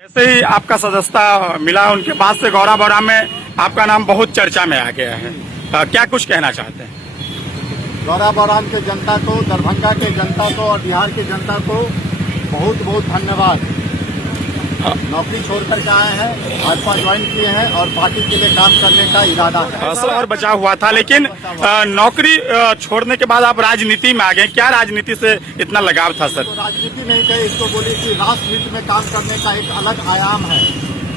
जैसे ही आपका सदस्यता मिला उनके बाद से गौरा बौरा में आपका नाम बहुत चर्चा में आ गया है। क्या कुछ कहना चाहते हैं? गौरा बौराम के जनता को, दरभंगा के जनता को और बिहार की जनता को बहुत बहुत धन्यवाद। नौकरी छोड़कर के आए हैं, भाजपा ज्वाइन किए हैं और पार्टी के लिए काम करने का इरादा है। असल और बचा हुआ था, लेकिन नौकरी छोड़ने के बाद आप राजनीति में आ गए। क्या राजनीति से इतना लगाव था सर? तो राजनीति नहीं कहे, इसको बोले कि राष्ट्र हित में काम करने का एक अलग आयाम है।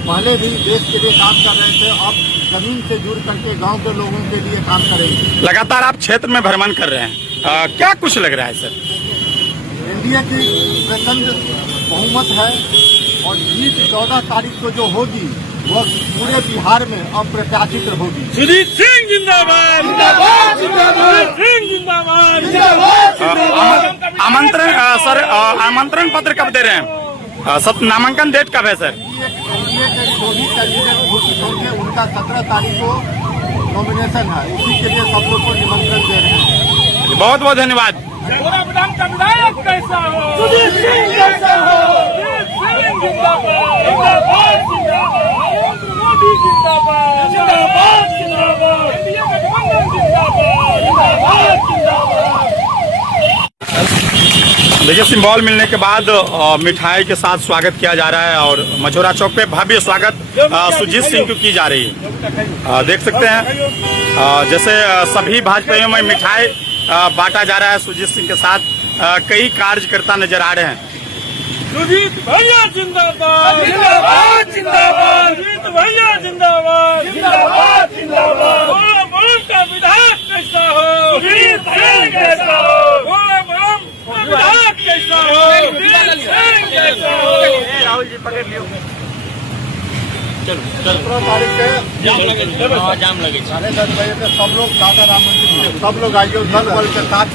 पहले भी देश के लिए काम कर रहे थे, अब जमीन से जुड़ करके गांव के लोगों के लिए काम करेंगे। लगातार आप क्षेत्र में भ्रमण कर रहे हैं, क्या कुछ लग रहा है सर? एनडीए की प्रचंड बहुमत है और जीत 14 तारीख को जो होगी वो पूरे बिहार में अप्रत्याशित होगी। सुजीत सिंह जिंदाबाद, जिंदाबाद, जिंदाबाद, सिंह जिंदाबाद, जिंदाबाद। आमंत्रण सर, आमंत्रण पत्र कब दे रहे हैं? सब नामांकन डेट कब है सर? एनडीए के जो भी कैंडिडेट घोषित होंगे उनका 17 तारीख को नॉमिनेशन है, उसी के लिए सब लोग को निमंत्रण दे रहे हैं। बहुत बहुत धन्यवाद। गोराबौराम का विधायक कैसा हो? सुजीत सिंह कैसा हो? सिंह जिंदाबाद, जिंदाबाद, जिंदाबाद, मोदी जिंदाबाद, जिंदाबाद, जिंदाबाद, एनडीए गठबंधन जिंदाबाद, जिंदाबाद, जिंदाबाद। देखिए, सिंबल मिलने के बाद मिठाई के साथ स्वागत किया जा रहा है और मझौरा चौक पे भव्य स्वागत सुजीत सिंह को की जा रही है। देख सकते हैं जैसे सभी भाजपाइयों में मिठाई बांटा जा रहा है। सुजीत सिंह के साथ कई कार्यकर्ता नजर आ रहे हैं। सुजीत भैया जिंदाबाद, जिंदाबाद, जिंदाबाद, सुजीत भैया जिंदाबाद, जिंदाबाद, जिंदाबाद। गोराबौराम का विधायक कैसा हो? सुजीत सिंह कैसा हो? गोराबौराम का विधायक कैसा हो? सुजीत सिंह कैसा हो? राहुल जी पकड़ लियो। 17 तारीख के जाम लगे 10:30 बजे से सब लोग दादा राम मंदिर, सब लोग आइए, दल बल के साथ